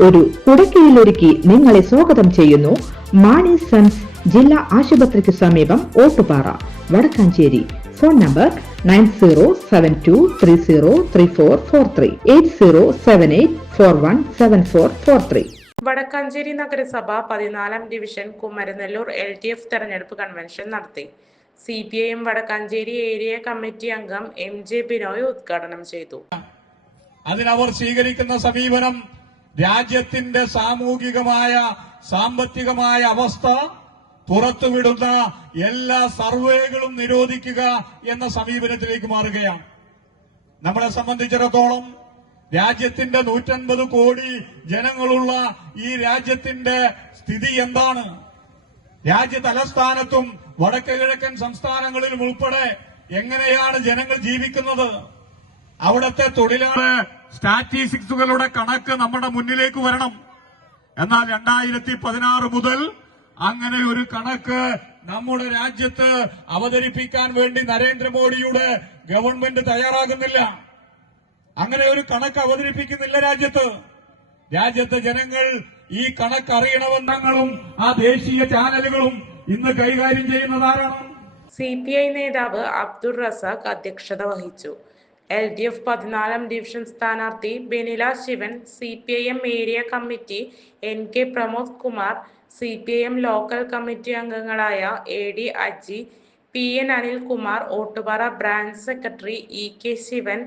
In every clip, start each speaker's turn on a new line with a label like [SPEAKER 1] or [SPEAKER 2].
[SPEAKER 1] ഒരു കുടക്കീഴിലൊരുക്കി നിങ്ങളെ സ്വാഗതം ചെയ്യുന്നു. മാണി സൺസ് ജില്ലാ ആശുപത്രിക്ക് സമീപം Ottupara Vadakkanchery. Phone number nine zero seven two three zero three four four three eight zero seven eight four one seven four four three.
[SPEAKER 2] Vadakkanchery നഗരസഭ പതിനാലാം division Kumaranellur L D F തെരഞ്ഞെടുപ്പ് convention നടത്തി. C P I M Vadakkanchery area committee അംഗം M J Binoy ഉദ്ഘാടനം ചെയ്തു.
[SPEAKER 3] അതിനവർ സ്വീകരിക്കുന്ന സമീപനം രാജ്യത്തിന്റെ സാമൂഹികമായ സാമ്പത്തികമായ അവസ്ഥ പുറത്തുവിടുന്ന എല്ലാ സർവേകളും നിരോധിക്കുക എന്ന സമീപനത്തിലേക്ക് മാറുകയാണ്. നമ്മളെ സംബന്ധിച്ചിടത്തോളം രാജ്യത്തിന്റെ നൂറ്റൻപത് കോടി ജനങ്ങളുള്ള ഈ രാജ്യത്തിന്റെ സ്ഥിതി എന്താണ്? രാജ്യ തലസ്ഥാനത്തും വടക്ക് കിഴക്കൻ സംസ്ഥാനങ്ങളിലും ഉൾപ്പെടെ എങ്ങനെയാണ് ജനങ്ങൾ ജീവിക്കുന്നത്? അവിടുത്തെ തൊഴിലാളി സ്റ്റാറ്റിസ്റ്റിക്സുകളുടെ കണക്ക് നമ്മുടെ മുന്നിലേക്ക് വരണം. എന്നാൽ രണ്ടായിരത്തി പതിനാറ് മുതൽ അങ്ങനെ ഒരു കണക്ക് നമ്മുടെ രാജ്യത്ത് അവതരിപ്പിക്കാൻ വേണ്ടി നരേന്ദ്രമോദിയുടെ ഗവൺമെന്റ് തയ്യാറാകുന്നില്ല. അങ്ങനെ ഒരു കണക്ക് അവതരിപ്പിക്കുന്നില്ല രാജ്യത്ത്. രാജ്യത്തെ ജനങ്ങൾ ഈ കണക്ക് അറിയണമെന്നങ്ങളും ആ ദേശീയ ചാനലുകളും ഇന്ന് കൈകാര്യം ചെയ്യുന്നതാരാണ്
[SPEAKER 2] സി പി ഐ നേതാവ് അബ്ദുൾ റസാഖ് അധ്യക്ഷത വഹിച്ചു. എൽ ഡി എഫ് പതിനാലാം ഡിവിഷൻ സ്ഥാനാർത്ഥി Benila Sivan C P I M area committee N K Pramod Kumar C P I M local committee അംഗങ്ങളായ A D Aji P N Anilkumar Ottupara branch secretary E K Sivan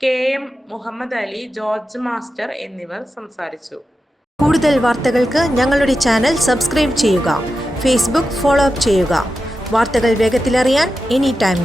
[SPEAKER 2] K M Muhammad Ali George master എന്നിവർ സംസാരിച്ചു.
[SPEAKER 4] കൂടുതൽ വാർത്തകൾക്ക് ഞങ്ങളുടെ channel subscribe ചെയ്യുക Facebook follow up ചെയ്യുക. വാർത്തകൾ വേഗത്തിലറിയാൻ any time